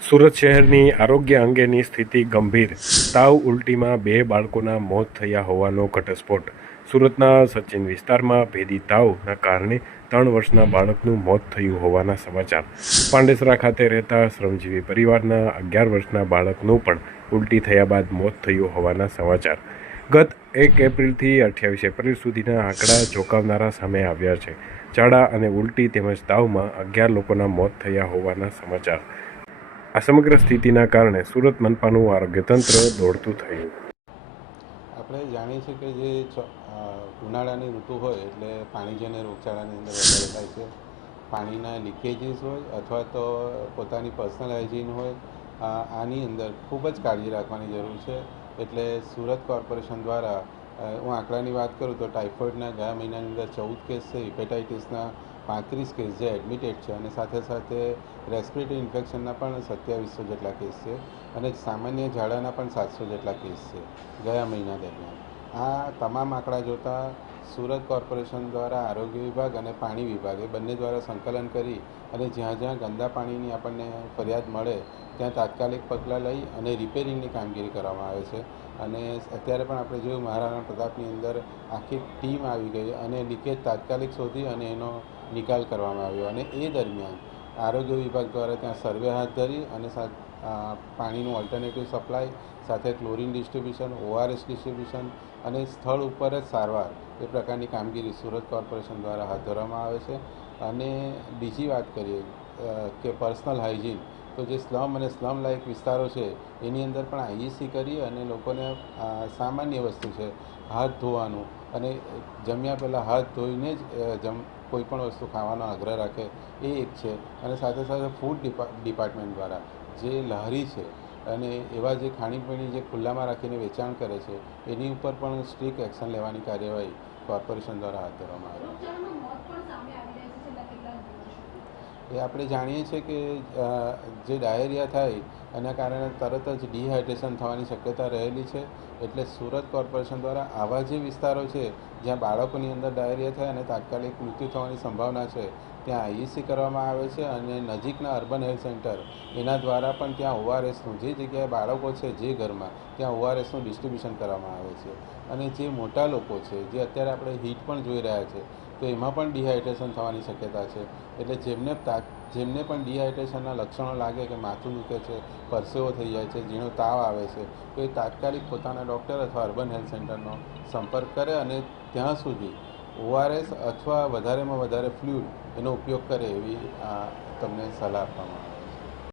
સુરત શહેરની આરોગ્ય અંગેની સ્થિતિ ગંભીર. તાવ ઉલટીમાં બે બાળકોના મોત થયા હોવાનો ઘટસ્ફોટ. સુરતના સચિન વિસ્તારમાં ભેદી તાવના કારણે ત્રણ વર્ષના બાળકનું મોત થયું હોવાના સમાચાર. પાંડેસરા ખાતે રહેતા શ્રમજીવી પરિવારના અગિયાર વર્ષના બાળકનું પણ ઉલટી થયા બાદ મોત થયું હોવાના સમાચાર. ગત એક એપ્રિલથી અઠ્યાવીસ એપ્રિલ સુધીના આંકડા ચોંકાવનારા સામે આવ્યા છે. ઝાડા અને ઉલટી તેમજ તાવમાં અગિયાર લોકોના મોત થયા હોવાના સમાચાર. આ સમગ્ર સ્થિતિના કારણે સુરત મનપાનું આરોગ્ય તંત્ર દોડતું થયું. આપણે જાણીએ છીએ કે જે ઉનાળાની ઋતુ હોય એટલે પાણીજન્ય રોગચાળાની અંદર વધારે થાય છે, પાણીના લીકેજીસ હોય અથવા તો પોતાની પર્સનલ હાઇજીન હોય આની અંદર ખૂબ જ કાળજી રાખવાની જરૂર છે. એટલે સુરત કોર્પોરેશન દ્વારા હું આંકડાની વાત કરું તો ટાઇફોઇડના ગયા મહિનાની અંદર ચૌદ કેસ છે, હિપેટાઇટિસના પાંત્રીસ કેસ જે એડમિટેડ છે અને સાથે સાથે રેસ્પિરેટરી ઇન્ફેક્શનના પણ સત્યાવીસો જેટલા કેસ છે અને સામાન્ય ઝાડાના પણ સાતસો જેટલા કેસ છે ગયા મહિના દરમિયાન. આ તમામ આંકડા જોતાં સુરત કોર્પોરેશન દ્વારા આરોગ્ય વિભાગ અને પાણી વિભાગ બંને દ્વારા સંકલન કરી અને જ્યાં જ્યાં ગંદા પાણીની આપણને ફરિયાદ મળે ત્યાં તાત્કાલિક પગલાં લઈ અને રિપેરિંગની કામગીરી કરવામાં આવે છે. અને અત્યારે પણ આપણે જોયું મહારાણા પ્રતાપની અંદર આખી ટીમ આવી ગઈ અને લીકેજ તાત્કાલિક શોધી અને એનો નિકાલ કરવામાં આવ્યો અને એ દરમિયાન આરોગ્ય વિભાગ દ્વારા ત્યાં સર્વે હાથ ધરી અને પાણીનું ઓલ્ટરનેટિવ સપ્લાય સાથે ક્લોરિન ડિસ્ટ્રીબ્યુશન ઓઆરએસ ડિસ્ટ્રીબ્યુશન અને સ્થળ ઉપર જ સારવાર એ પ્રકારની કામગીરી સુરત કોર્પોરેશન દ્વારા હાથ ધરવામાં આવે છે. અને બીજી વાત કરીએ કે પર્સનલ હાઇજીન તો જે સ્લમ અને સ્લમ લાયક વિસ્તારો છે, એની અંદર પણ આઈઈસી કરી અને લોકોને સામાન્ય વસ્તુ છે, હાથ ધોવાનું અને જમ્યા પહેલાં હાથ ધોઈને જ જમ કોઈ પણ વસ્તુ ખાવાનો આગ્રહ રાખે એ એક છે. અને સાથે સાથે ફૂડ ડિપા ડિપાર્ટમેન્ટ દ્વારા જે લહારી છે અને એવા જે ખાણીપીણી જે ખુલ્લામાં રાખીને વેચાણ કરે છે એની ઉપર પણ સ્ટ્રિક્ટ એક્શન લેવાની કાર્યવાહી કોર્પોરેશન દ્વારા હાથ ધરવામાં આવે. એ આપણે જાણીએ છીએ કે જે ડાયેરિયા થાય એના કારણે તરત જ ડિહાઇડ્રેશન થવાની શક્યતા રહેલી છે. એટલે સુરત કોર્પોરેશન દ્વારા આવા જે વિસ્તારો છે, જ્યાં બાળકોની અંદર ડાયરિયા થાય અને તાત્કાલિક મૃત્યુ થવાની સંભાવના છે, ત્યાં આઈઈસી કરવામાં આવે છે અને નજીકના અર્બન હેલ્થ સેન્ટર. એના દ્વારા પણ ત્યાં ઓઆરએસનું, જે જગ્યાએ બાળકો છે જે ઘરમાં, ત્યાં ઓઆરએસનું ડિસ્ટ્રીબ્યુશન કરવામાં આવે છે. અને જે મોટા લોકો છે, જે અત્યારે આપણે હીટ પણ જોઈ રહ્યા છે, તો એમાં પણ ડિહાઇડ્રેશન થવાની શક્યતા છે. એટલે જેમને તા જેમને પણ ડિહાઇડ્રેશનના લક્ષણો લાગે કે માથું દુખે છે, પરસેવો થઈ જાય છે, ઝીણો તાવ આવે છે, તો એ તાત્કાલિક પોતાના ડૉક્ટર અથવા અર્બન હેલ્થ સેન્ટરનો સંપર્ક કરે અને ત્યાં સુધી ઓઆરએસ અથવા વધારેમાં વધારે ફ્લૂઇડ એનો ઉપયોગ કરે એવી તમને સલાહ આપવામાં આવે.